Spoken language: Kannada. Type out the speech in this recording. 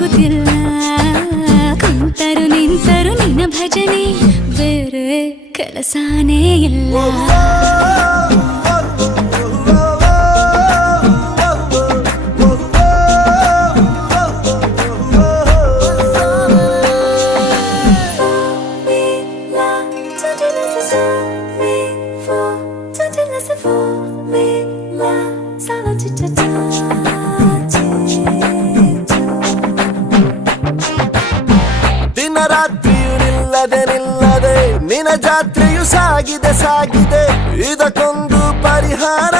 ಸಿಗುತ್ತಿಲ್ಲ ಕುಂತರು ನಿಂತರು ನಿನ್ನ ಭಜನೆ ಬೇರೆ ಕೆಲಸನೇ ಇಲ್ಲ ದಿನರಾತ್ರಿಯು ನಿಲ್ಲದೆ ನಿನ್ನ ಜಾತ್ರೆಯು ಸಾಗಿದೆ ಇದಕ್ಕೊಂದು ಪರಿಹಾರ